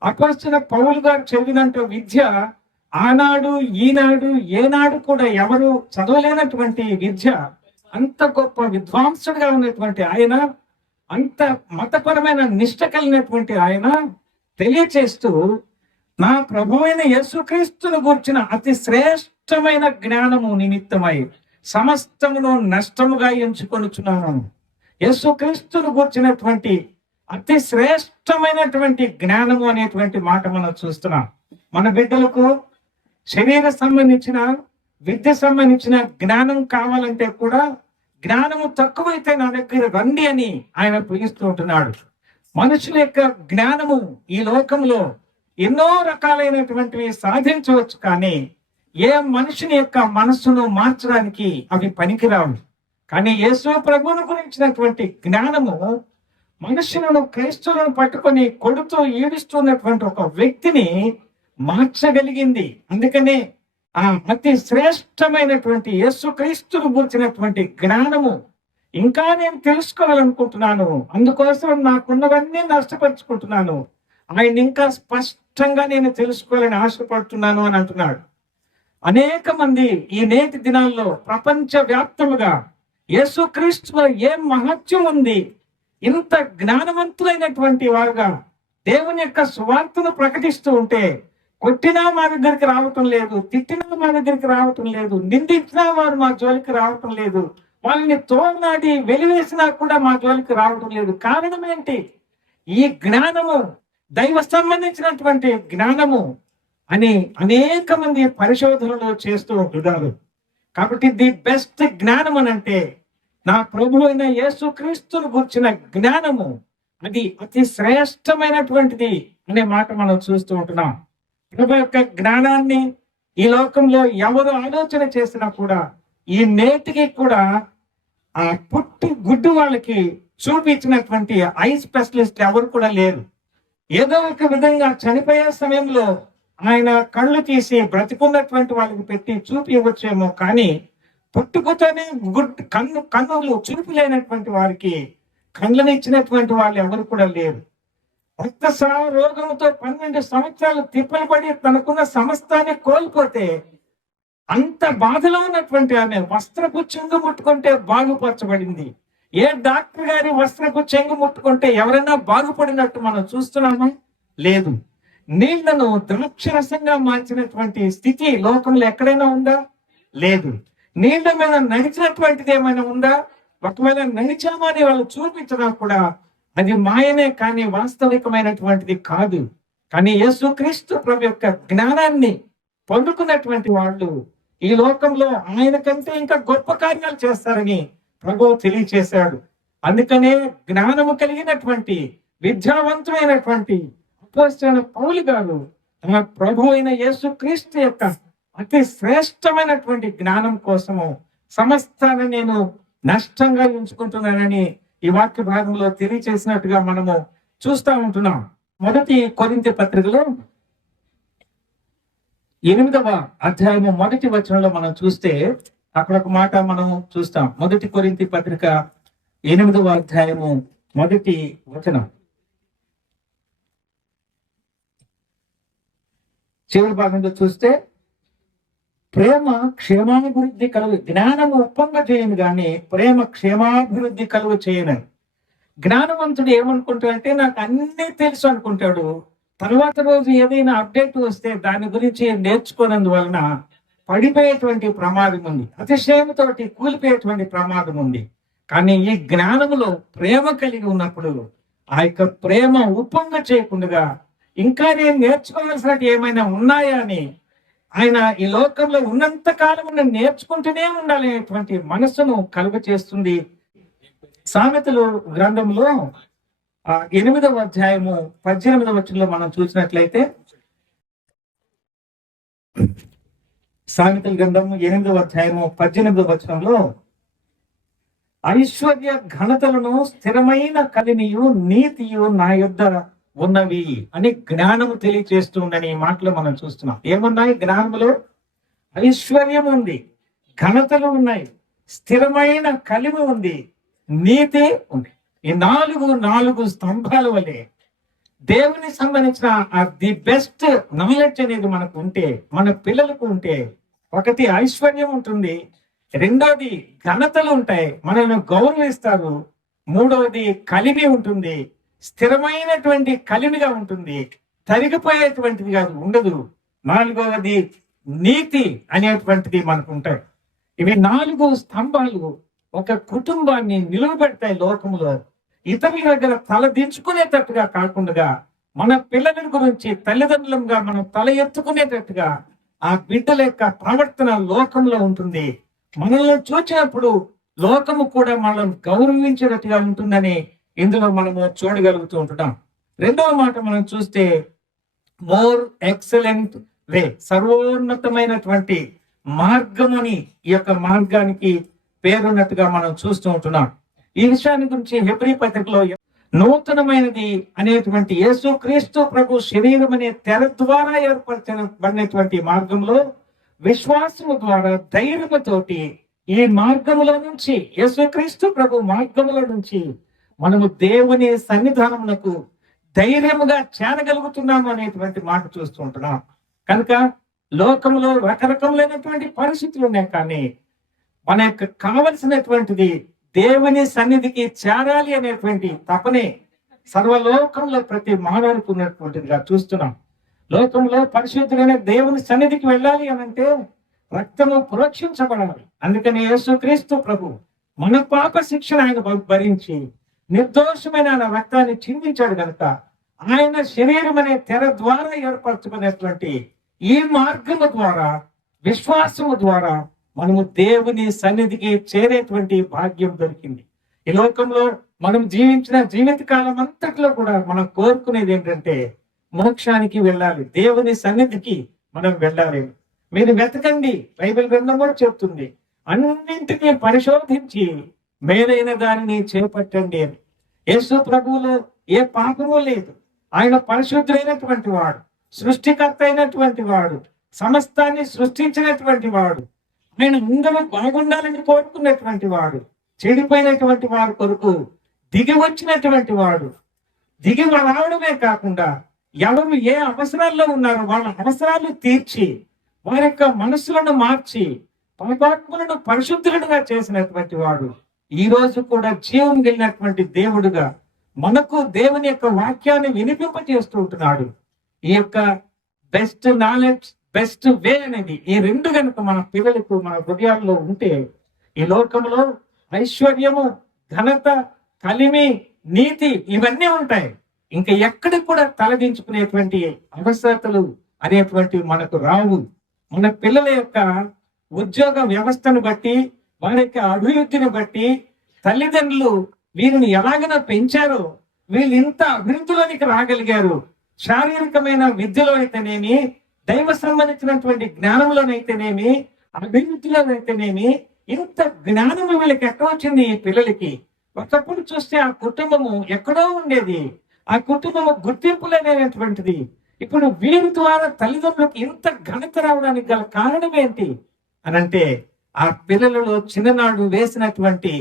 అపోస్తలుడైన పౌలు గారు చదివినంత విద్య ఆనాడు ఈనాడు ఏనాడు కూడా ఎవరు చదవలేనటువంటి విద్య. అంత గొప్ప విద్వాంసుడిగా ఉన్నటువంటి ఆయన, అంత మతపరమైన నిష్ట కలిగినటువంటి ఆయన తెలియచేస్తూ, నా ప్రభువైన యేసుక్రీస్తును గూర్చిన అతి శ్రేష్టమైన జ్ఞానము నిమిత్తమై సమస్తమును నష్టముగా ఎంచుకొనుచున్నాను. యేసుక్రీస్తును గూర్చినటువంటి అతి శ్రేష్టమైనటువంటి జ్ఞానము అనేటువంటి మాట మనం చూస్తున్నాం. మన బిడ్డలకు శరీర సంబంధించిన, విద్య సంబంధించిన జ్ఞానం కావాలంటే కూడా జ్ఞానము తక్కువైతే నా దగ్గర రండి అని ఆయన పిలుస్తూ ఉంటున్నాడు. మనుషుల యొక్క జ్ఞానము ఈ లోకంలో ఎన్నో రకాలైనటువంటివి సాధించవచ్చు, కానీ ఏ మనుషుని యొక్క మనస్సును మార్చడానికి అవి పనికిరావు. కానీ యేసు ప్రభువును గురించినటువంటి జ్ఞానము మనుషులను, క్రైస్తవులను పట్టుకొని కొడుతూ ఈడుస్తున్నటువంటి ఒక వ్యక్తిని మార్చగలిగింది. అందుకనే ఆ అతి శ్రేష్టమైనటువంటి యేసుక్రీస్తును గురించినటువంటి జ్ఞానము ఇంకా నేను తెలుసుకోవాలనుకుంటున్నాను. అందుకోసం నాకున్నవన్నీ నష్టపరుచుకుంటున్నాను. ఆయన ఇంకా స్పష్టంగా నేను తెలుసుకోవాలని ఆశపడుతున్నాను అని అంటున్నాడు. అనేక మంది ఈ నేటి దినాల్లో ప్రపంచ వ్యాప్తముగా యేసుక్రీస్తులో ఏం మహత్యం ఉంది, ఇంత జ్ఞానవంతులైనటువంటి వారుగా దేవుని యొక్క సువార్తను ప్రకటిస్తూ ఉంటే కొట్టినా మా దగ్గరికి రావటం లేదు, తిట్టినా మా దగ్గరికి రావటం లేదు, నిందించినా వారు మా జోలికి రావటం లేదు, వాళ్ళని తోనాడి వెలివేసినా కూడా మా జోలికి రావటం లేదు. కారణం ఏంటి? ఈ జ్ఞానము దైవ సంబంధించినటువంటి జ్ఞానము అని అనేక మంది పరిశోధనలు చేస్తూ ఉంటున్నారు. కాబట్టి ది బెస్ట్ జ్ఞానం అని అంటే నా ప్రభు అయిన యేసుక్రీస్తును గురించిన జ్ఞానము, అది అతి శ్రేష్టమైనటువంటిది అనే మాట మనం చూస్తూ ఉంటున్నాం. ప్రభు యొక్క జ్ఞానాన్ని ఈ లోకంలో ఎవరు ఆలోచన చేసినా కూడా ఈ నేటికి కూడా ఆ పుట్టి గుడ్డు వాళ్ళకి చూపించినటువంటి ఐ స్పెషలిస్ట్ ఎవరు కూడా లేరు. ఏదో ఒక విధంగా చనిపోయే సమయంలో ఆయన కళ్ళు తీసి బ్రతికున్నటువంటి వాళ్ళకి పెట్టి చూపి ఇవ్వచ్చేమో, కానీ పుట్టుకతోనే కన్నులు చూపి లేనటువంటి వారికి కళ్ళని ఇచ్చినటువంటి వాళ్ళు ఎవరు కూడా లేరు. రక్తస్రావ రోగంతో 12 సంవత్సరాలు తిప్పలు పడి తనకున్న సమస్తాన్ని కోల్పోతే అంత బాధలో ఉన్నటువంటి ఆమె వస్త్రపు చెంగు ముట్టుకుంటే బాగుపరచబడింది. ఏ డాక్టర్ గారి వస్త్రపు చెంగు ముట్టుకుంటే ఎవరైనా బాగుపడినట్టు మనం చూస్తున్నామా? లేదు. నీళ్లను ద్రాక్షరసంగా మార్చినటువంటి స్థితి లోకంలో ఎక్కడైనా ఉందా? లేదు. నీళ్ల మీద నడిచినటువంటిది ఏమైనా ఉందా? ఒకవేళ నడిచామని వాళ్ళు చూపించినా కూడా అది మాయనే, కానీ వాస్తవికమైనటువంటిది కాదు. కానీ యేసుక్రీస్తు ప్రభు యొక్క జ్ఞానాన్ని పొందుకున్నటువంటి వాళ్ళు ఈ లోకంలో ఆయన కంటే ఇంకా గొప్ప కార్యాలు చేస్తారని ప్రభువు తెలియచేశాడు. అందుకనే జ్ఞానము కలిగినటువంటి విద్యావంతులైనటువంటి అపోస్తలుడైన పౌలు గారు తన ప్రభు అయిన యేసుక్రీస్తు యొక్క అతి శ్రేష్టమైనటువంటి జ్ఞానం కోసము సమస్తాన్ని నేను నష్టంగా ఎంచుకుంటున్నానని ఈ వాక్య భాగంలో తెలియచేసినట్టుగా మనము చూస్తూ ఉంటున్నాం. 1 కొరింథీ పత్రికలో 8వ అధ్యాయము 1వ వచనంలో మనం చూస్తే అక్కడ ఒక మాట మనం చూస్తాం. 1 కొరింథీ పత్రిక 8వ అధ్యాయము 1వ వచనం చివరి భాగంలో చూస్తే, ప్రేమ క్షేమాభివృద్ధి కలుగు, జ్ఞానము ఉప్పొంగ చేయను గాని ప్రేమ క్షేమాభివృద్ధి కలుగు చేయను. జ్ఞానవంతుడు ఏమనుకుంటాడంటే నాకు అన్నీ తెలుసు అనుకుంటాడు. తర్వాత రోజు ఏదైనా అప్డేట్ వస్తే దాని గురించి నేర్చుకోనందువలన పడిపోయేటువంటి ప్రమాదం ఉంది, అతిశయంతోటి కూలిపోయేటువంటి ప్రమాదం ఉంది. కానీ ఈ జ్ఞానములో ప్రేమ కలిగి ఉన్నప్పుడు ఆ యొక్క ప్రేమ ఉప్పొంగ చేయకుండా ఇంకా నేను నేర్చుకోవాల్సినట్టు ఏమైనా ఉన్నాయా అని ఆయన ఈ లోకంలో ఉన్నంత కాలం నేను నేర్చుకుంటూనే ఉండాలనేటువంటి మనసును కలుగ చేస్తుంది. సామెతలు గ్రంథంలో 8వ అధ్యాయము 18వ వచనంలో మనం చూసినట్లయితే, సామెతల గ్రంథము 8వ అధ్యాయము 18వ వచనంలో, ఐశ్వర్య ఘనతలను స్థిరమైన కలినియు నీతియు నా యొద్ద ఉన్నవి అని జ్ఞానము తెలియచేస్తుందని ఈ మాటలు మనం చూస్తున్నాం. ఏమున్నాయి? జ్ఞానములో ఐశ్వర్యం ఉంది, ఘనతలు ఉన్నాయి, స్థిరమైన కలిమి ఉంది, నీతి ఉంది. ఈ నాలుగు స్తంభాల వల్లే దేవుని సంబంధించిన ది బెస్ట్ నాలెడ్జ్ అనేది మనకు ఉంటే, మన పిల్లలకు ఉంటే, ఒకటి ఐశ్వర్యం ఉంటుంది, రెండోది ఘనతలు ఉంటాయి, మనల్ని గౌరవిస్తారు, మూడవది కలిమి ఉంటుంది, స్థిరమైనటువంటి కలిమిగా ఉంటుంది, తరిగిపోయేటువంటిది కాదు ఉండదు, నాలుగవది నీతి అనేటువంటిది మనకు ఉంటాయి. ఇవి 4 స్తంభాలు ఒక కుటుంబాన్ని నిలువబెడతాయి లోకంలో. ఇతరుల దగ్గర తల దించుకునేటట్టుగా కాకుండా మన పిల్లల గురించి తల్లిదండ్రులుగా మనం తల ఎత్తుకునేటట్టుగా ఆ బిడ్డల యొక్క ప్రవర్తన లోకంలో ఉంటుంది. మనల్ని చూచినప్పుడు లోకము కూడా మనల్ని గౌరవించేటట్టుగా ఉంటుందని ఇందులో మనము చూడగలుగుతూ ఉంటున్నాం. రెండవ మాట మనం చూస్తే, మోర్ ఎక్సలెంట్ వే, సర్వోన్నతమైనటువంటి మార్గమని ఈ యొక్క మార్గానికి పేరున్నట్టుగా మనం చూస్తూ ఉంటున్నాం. ఈ విషయాన్ని గురించి హెబ్రీ పత్రికలో నూతనమైనది అనేటువంటి యేసుక్రీస్తు ప్రభు శరీరం అనే తెర ద్వారా ఏర్పరచబడినటువంటి మార్గంలో విశ్వాసము ద్వారా ధైర్యముతోటి ఈ మార్గముల నుంచి, యేసుక్రీస్తు ప్రభు మార్గముల నుంచి మనము దేవుని సన్నిధానమునకు ధైర్యముగా చేరగలుగుతున్నాము అనేటువంటి మాట చూస్తూ ఉంటున్నాం. కనుక లోకంలో రకరకములైనటువంటి పరిస్థితులు ఉన్నాయి, కానీ మనకు కావలసినటువంటిది దేవుని సన్నిధికి చేరాలి అనేటువంటి తపనే సర్వలోకంలో ప్రతి మానవునికి ఉన్నటువంటిదిగా చూస్తున్నాం. లోకంలో పరిశుద్ధులైన దేవుని సన్నిధికి వెళ్ళాలి అని అంటే రక్తము ప్రోక్షించబడాలి. అందుకని యేసుక్రీస్తు ప్రభు మన పాప శిక్షణ ఆయన భరించి నిర్దోషమైన ఆయన రక్తాన్ని చిందించాడు కనుక ఆయన శరీరం అనే తెర ద్వారా ఏర్పరచుకునేటువంటి ఈ మార్గము ద్వారా, విశ్వాసము ద్వారా మనము దేవుని సన్నిధికి చేరేటువంటి భాగ్యం దొరికింది. ఈ లోకంలో మనం జీవించిన జీవిత కాలం అంతట్లో కూడా మనం కోరుకునేది ఏంటంటే మోక్షానికి వెళ్ళాలి, దేవుని సన్నిధికి మనం వెళ్ళాలి. మీరు వెతకండి, బైబిల్ గ్రంథం కూడా చెప్తుంది, అన్నింటినీ పరిశోధించి మేలైన దానిని చేపట్టండి అని. యేసు ప్రభువులో ఏ పాపము లేదు. ఆయన పరిశుద్ధులైనటువంటి వాడు, సృష్టికర్త అయినటువంటి వాడు, సమస్తాన్ని సృష్టించినటువంటి వాడు. ఆయన అందరూ బాగుండాలని కోరుకున్నటువంటి వాడు, చెడిపోయినటువంటి వారి కొరకు దిగి వచ్చినటువంటి వాడు. దిగి రావడమే కాకుండా ఎవరు ఏ అవసరాల్లో ఉన్నారో వాళ్ళ అవసరాలు తీర్చి వారి యొక్క మనస్సులను మార్చి పాపాత్ములను పరిశుద్ధులుగా చేసినటువంటి వాడు. ఈ రోజు కూడా జీవం కలిగినటువంటి దేవుడుగా మనకు దేవుని యొక్క వాక్యాన్ని వినిపింప చేస్తూ ఉంటున్నాడు. ఈ యొక్క బెస్ట్ నాలెడ్జ్, బెస్ట్ వే అనేది ఈ రెండు కనుక మన పిల్లలకు మన హృదయాల్లో ఉంటే ఈ లోకంలో ఐశ్వర్యము, ఘనత, కలిమి, నీతి ఇవన్నీ ఉంటాయి. ఇంకా ఎక్కడికి కూడా తలదించుకునేటువంటి అవసరతలు అనేటువంటివి మనకు రావు. మన పిల్లల యొక్క ఉద్యోగ వ్యవస్థను బట్టి, వారి యొక్క అభివృద్ధిని బట్టి తల్లిదండ్రులు వీరిని ఎలాగైనా పెంచారో వీళ్ళు ఇంత అభివృద్ధిలోనికి రాగలిగారు. శారీరకమైన విద్యలో అయితేనేమి, దైవ సంబంధించినటువంటి జ్ఞానంలోనైతేనేమి, అభివృద్ధిలోనైతేనేమి ఇంత జ్ఞానం వీళ్ళకి ఎక్కడ వచ్చింది ఈ పిల్లలకి? ఒకప్పుడు చూస్తే ఆ కుటుంబము ఎక్కడో ఉండేది, ఆ కుటుంబము గుర్తింపు లేనటువంటిది. ఇప్పుడు వీరి ద్వారా తల్లిదండ్రులకు ఇంత ఘనత రావడానికి గల కారణం ఏంటి అనంటే ఆ పిల్లలలో చిన్ననాడు వేసినటువంటి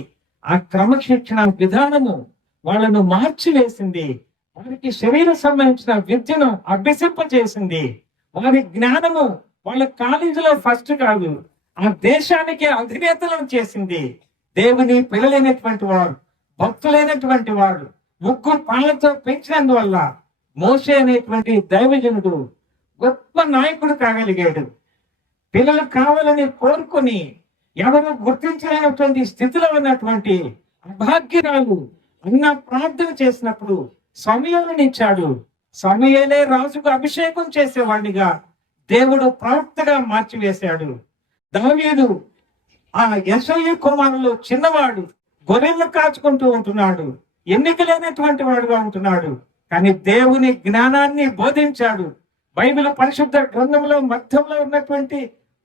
ఆ క్రమశిక్షణ విధానము వాళ్ళను మార్చివేసింది. వారికి శరీర సంబంధించిన విద్యను అభ్యసింపజేసింది. వారి జ్ఞానము వాళ్ళ కాలేజీలో ఫస్ట్ కాదు, ఆ దేశానికి అధినేతలను చేసింది. దేవుని పిల్లలైనటువంటి వాడు, భక్తులైనటువంటి వాడు ముగ్గు పాలతో పెంచినందువల్ల మోషే అనేటువంటి దైవజనుడు గొప్ప నాయకుడు కాగలిగాడు. పిల్లలు కావాలని కోరుకొని ఎవరు గుర్తించలేనటువంటి స్థితిలో ఉన్నటువంటి అభాగ్యురాలు అన్న ప్రార్థన చేసినప్పుడు సమూయేలుని ఇచ్చాడు. సమూయేలే రాజుకు అభిషేకం చేసేవాడినిగా దేవుడు ప్రవక్తగా మార్చివేశాడు. దావీదు ఆ యెషయి కుమారులు చిన్నవాడు, గొర్రెలను కాచుకుంటూ ఉంటున్నాడు, ఎన్నికలేనటువంటి వాడుగా ఉంటున్నాడు. కానీ దేవుని జ్ఞానాన్ని బోధించాడు. బైబిల్ పరిశుద్ధ గ్రంథంలో మధ్యంలో ఉన్నటువంటి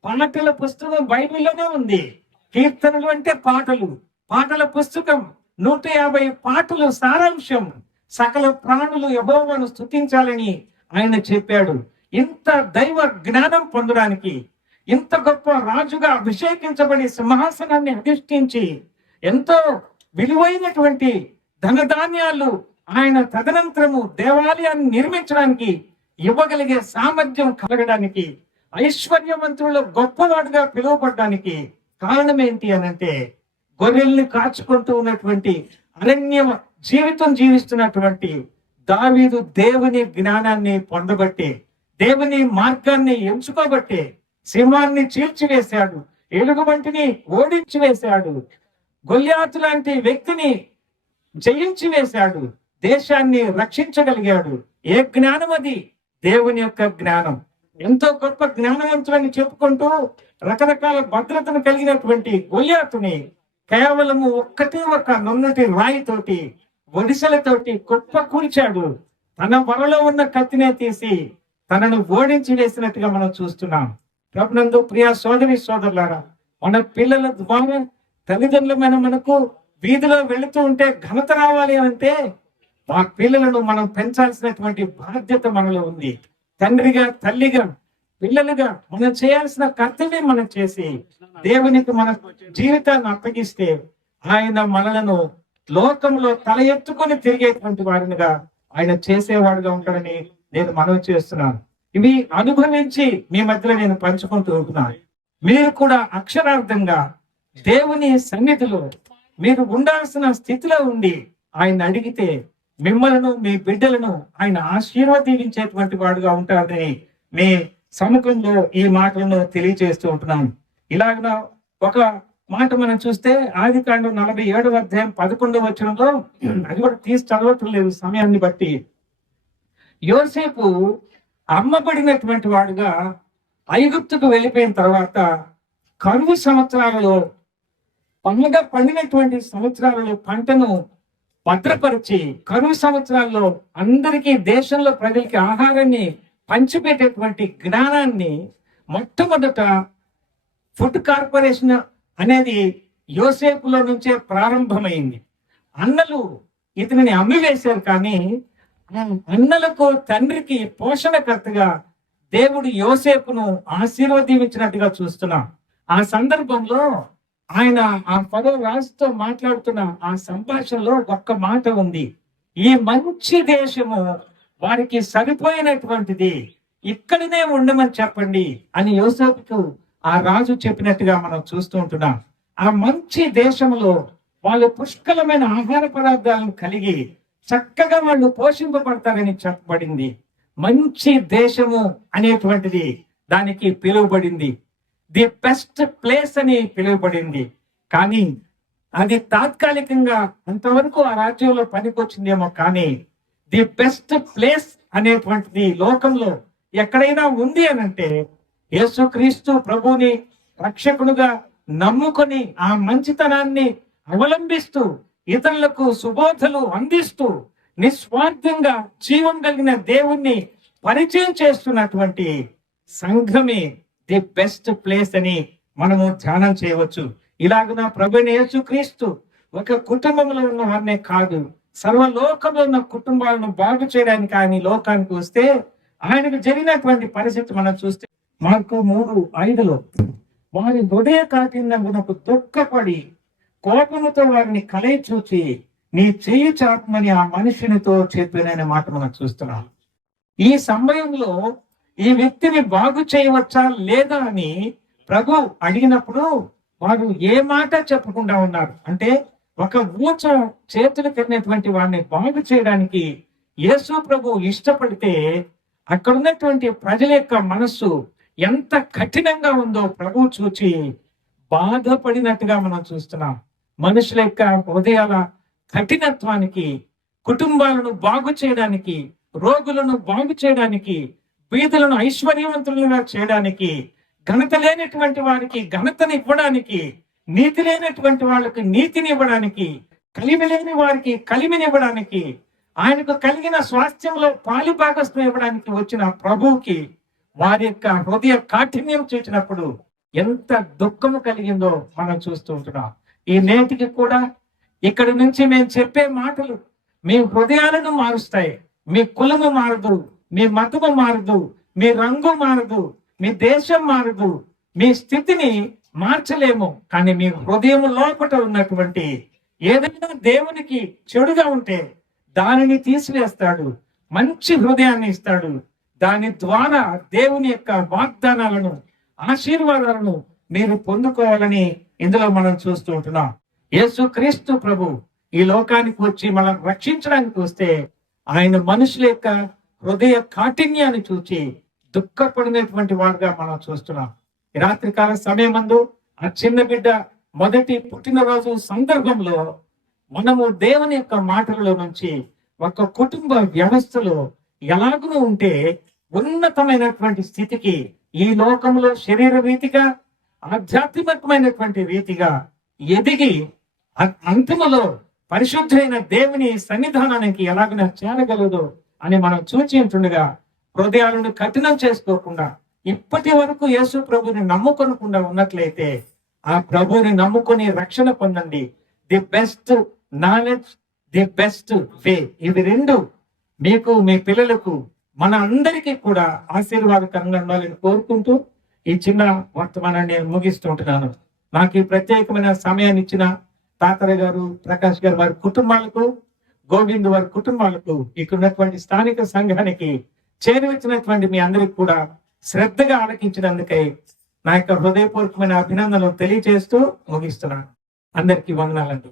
పాటల పుస్తకం బైబిల్లోనే ఉంది. కీర్తనలు అంటే పాటలు, పాటల పుస్తకం 150 పాటలు సారాంశం. సకల ప్రాణులు యెహోవాను స్తుతించాలని ఆయన చెప్పాడు. ఇంత దైవ జ్ఞానం పొందడానికి, ఇంత గొప్ప రాజుగా అభిషేకించబడి సింహాసనాన్ని అధిష్ఠించి ఎంతో విలువైనటువంటి ధనధాన్యాలు ఆయన తదనంతరము దేవాలయాన్ని నిర్మించడానికి ఇవ్వగలిగే సామర్థ్యం కలగడానికి, ఐశ్వర్యవంతుల్లో గొప్పవాడుగా పిలువబడడానికి కారణం ఏంటి అనంటే గొర్రెల్ని కాచుకుంటూ ఉన్నటువంటి అరణ్య జీవితం జీవిస్తున్నటువంటి దావీదు దేవుని జ్ఞానాన్ని పొందబట్టే, దేవుని మార్గాన్ని ఎంచుకోబట్టే సింహాన్ని చీల్చివేశాడు, ఎలుగుబంటిని ఓడించి వేశాడు, గొల్యాతు లాంటి వ్యక్తిని జయించి వేశాడు, దేశాన్ని రక్షించగలిగాడు. ఏ జ్ఞానం అది? దేవుని యొక్క జ్ఞానం. ఎంతో గొప్ప జ్ఞానవంతులని చెప్పుకుంటూ రకరకాల భద్రతను కలిగినటువంటి గొల్యాతుని కేవలము ఒక్కటే ఒక నున్నటి రాయితోటి, ఒడిసెలతోటి కుప్ప కూల్చాడు. తన వరలో ఉన్న కత్తినే తీసి తనను ఓడించి వేసినట్టుగా మనం చూస్తున్నాం. ప్రభునందు ప్రియ సోదరి సోదరులారా, మన పిల్లల ద్వారా తల్లిదండ్రులమైన మనకు వీధిలో వెళుతూ ఉంటే ఘనత రావాలి అంటే ఆ పిల్లలను మనం పెంచాల్సినటువంటి బాధ్యత మనలో ఉంది. తండ్రిగా, తల్లిగా, పిల్లలుగా మనం చేయాల్సిన కర్తవ్యం మనం చేసి దేవునికి మన జీవితాన్ని అప్పగిస్తే ఆయన మనలను లోకంలో తల ఎత్తుకొని తిరిగేటువంటి వారినిగా ఆయన చేసేవాడుగా ఉంటాడని నేను మనవి చేస్తున్నాను. ఇవి అనుభవించి మీ మధ్యలో నేను పంచుకుంటూ ఉంటున్నాను. మీరు కూడా అక్షరార్థంగా దేవుని సన్నిధిలో మీరు ఉండాల్సిన స్థితిలో ఉండి ఆయన అడిగితే మిమ్మలను మీ బిడ్డలను ఆయన ఆశీర్వదించేటువంటి వాడుగా ఉంటాడని మీ సముఖంలో ఈ మాటలను తెలియజేస్తూ ఉంటున్నాను. ఇలాగ ఒక మాట మనం చూస్తే ఆదికాండం 47వ అధ్యాయం 11వ వచనంలో, అది కూడా తీసి చదవటం లేదు సమయాన్ని బట్టి, యోసేపు అమ్మబడినటువంటి వాడుగా ఐగుప్తుకు వెళ్ళిపోయిన తర్వాత కరువు సంవత్సరాలలో పండుగ పండినటువంటి సంవత్సరాలలో పంటను భద్రపరిచి కరువు సంవత్సరాల్లో అందరికీ దేశంలో ప్రజలకి ఆహారాన్ని పంచిపెట్టేటువంటి జ్ఞానాన్ని మొట్టమొదట ఫుడ్ కార్పొరేషన్ అనేది యోసేపులో నుంచే ప్రారంభమైంది. అన్నలు ఇతనిని అమ్మివేశారు, కానీ అన్నలకు తండ్రికి పోషణకర్తగా దేవుడు యోసేపును ఆశీర్వదించినట్టుగా చూస్తున్నాం. ఆ సందర్భంలో ఆయన ఆ ఫరో రాజుతో మాట్లాడుతున్న ఆ సంభాషణలో ఒక్క మాట ఉంది, ఈ మంచి దేశము వారికి సరిపోయినటువంటిది, ఇక్కడనే ఉండమని చెప్పండి అని యోసేపుకు ఆ రాజు చెప్పినట్టుగా మనం చూస్తూ ఉంటున్నాం. ఆ మంచి దేశంలో వాళ్ళు పుష్కలమైన ఆహార పదార్థాలను కలిగి చక్కగా వాళ్ళు పోషింపబడతారని చెప్పబడింది. మంచి దేశము అనేటువంటిది దానికి పిలువబడింది, ది బెస్ట్ ప్లేస్ అని పిలువబడింది. కానీ అది తాత్కాలికంగా అంతవరకు ఆ రాజ్యంలో పనికొచ్చిందేమో, కానీ ది బెస్ట్ ప్లేస్ అనేటువంటిది లోకంలో ఎక్కడైనా ఉంది అని అంటే యేసుక్రీస్తు ప్రభుని రక్షకుడుగా నమ్ముకొని ఆ మంచితనాన్ని అవలంబిస్తూ ఇతరులకు సుబోధలు అందిస్తూ నిస్వార్థంగా జీవం కలిగిన దేవుణ్ణి పరిచయం చేస్తున్నటువంటి సంఘమే ది బెస్ట్ ప్లేస్ అని మనము ధ్యానం చేయవచ్చు. ఇలాగున ప్రభువైన యేసుక్రీస్తు ఒక కుటుంబంలో ఉన్న వారినే కాదు, సర్వలోకంలో ఉన్న కుటుంబాలను బాగు చేయడానికి ఆయన లోకానికి వస్తే ఆయనకు జరిగినటువంటి పరిస్థితి మనం చూస్తే మార్కు 3:5 వారి హృదయ కాఠిన్యమునకు దుఃఖపడి కోపముతో వారిని కలయి చూచి నీ చెయ్యి చాపమని ఆ మనుషునితో చెప్పిననే మాట మనం చూస్తున్నాం. ఈ సమయంలో ఈ వ్యక్తిని బాగు చేయవచ్చా లేదా అని ప్రభు అడిగినప్పుడు వారు ఏ మాట చెప్పకుండా ఉన్నారు. అంటే ఒక ఊచ చేతులు తిన్నటువంటి వాడిని బాగు చేయడానికి యేసు ప్రభు ఇష్టపడితే అక్కడ ఉన్నటువంటి ప్రజల యొక్క మనస్సు ఎంత కఠినంగా ఉందో ప్రభు చూచి బాధపడినట్టుగా మనం చూస్తున్నాం. మనుషుల యొక్క హృదయాల కఠినత్వానికి, కుటుంబాలను బాగు చేయడానికి, రోగులను బాగు చేయడానికి, బీదలను ఐశ్వర్యవంతులుగా చేయడానికి, ఘనత లేనటువంటి వారికి ఘనతని ఇవ్వడానికి, నీతి లేనటువంటి వాళ్ళకి నీతిని ఇవ్వడానికి, కలిమి లేని వారికి కలిమిని ఇవ్వడానికి, ఆయనకు కలిగిన స్వాస్థ్యంలో పాలిభాగస్వం ఇవ్వడానికి వచ్చిన ప్రభువుకి వారి యొక్క హృదయ కాఠిన్యం చూసినప్పుడు ఎంత దుఃఖము కలిగిందో మనం చూస్తూ ఉంటున్నాం. ఈ నేటికి కూడా ఇక్కడి నుంచి మేము చెప్పే మాటలు మీ హృదయాలను మారుస్తాయి. మీ కులము మారదు, మీ మతము మారదు, మీ రంగు మారదు, మీ దేశం మారదు, మీ స్థితిని మార్చలేము. కానీ మీ హృదయం లోపట ఉన్నటువంటి ఏదైనా దేవునికి చెడుగా ఉంటే దానిని తీసివేస్తాడు, మంచి హృదయాన్ని ఇస్తాడు. దాని ద్వారా దేవుని యొక్క వాగ్దానాలను, ఆశీర్వాదాలను మీరు పొందుకోవాలని ఇందులో మనం చూస్తూ ఉంటున్నాం. యేసుక్రీస్తు ప్రభు ఈ లోకానికి వచ్చి మనం రక్షించడానికి వస్తే ఆయన మనుషుల యొక్క హృదయ కాఠిన్యాన్ని చూచి దుఃఖపడినటువంటి వాడుగా మనం చూస్తున్నాం. ఈ రాత్రికాల సమయమందు ఆ చిన్న బిడ్డ మొదటి పుట్టినరోజు సందర్భంలో మనము దేవుని యొక్క మాటలలో నుంచి ఒక కుటుంబ వ్యవస్థలో ఎలాగూ ఉంటే ఉన్నతమైనటువంటి స్థితికి ఈ లోకంలో శరీర రీతిగా, ఆధ్యాత్మికమైనటువంటి రీతిగా ఎదిగి అంతిమలో పరిశుద్ధమైన దేవుని సన్నిధానానికి ఎలాగైనా చేరగలదు అని మనం చూచి ఉంటుండగా హృదయాలను కఠినం చేసుకోకుండా ఇప్పటి వరకు యేసు ప్రభుని నమ్ముకొనకుండా ఉన్నట్లయితే ఆ ప్రభుని నమ్ముకొని రక్షణ పొందండి. The best knowledge, the best way, ఇవి రెండు మీకు, మీ పిల్లలకు, మన అందరికీ కూడా ఆశీర్వాదకరంగా ఉండాలని కోరుకుంటూ ఈ చిన్న వర్తమానాన్ని నేను ముగిస్తూ ఉంటున్నాను. నాకు ఈ ప్రత్యేకమైన సమయాన్ని ఇచ్చిన తాతయ్య గారు, ప్రకాష్ గారు, వారి కుటుంబాలకు, గోవింద్ వారి కుటుంబాలకు, ఇక్కడ ఉన్నటువంటి స్థానిక సంఘానికి చేరువచ్చినటువంటి మీ అందరికి కూడా శ్రద్ధగా ఆలకించినందుకై నా యొక్క హృదయపూర్వకమైన అభినందనలు తెలియజేస్తూ ముగిస్తున్నాను. అందరికీ వందనాలండి.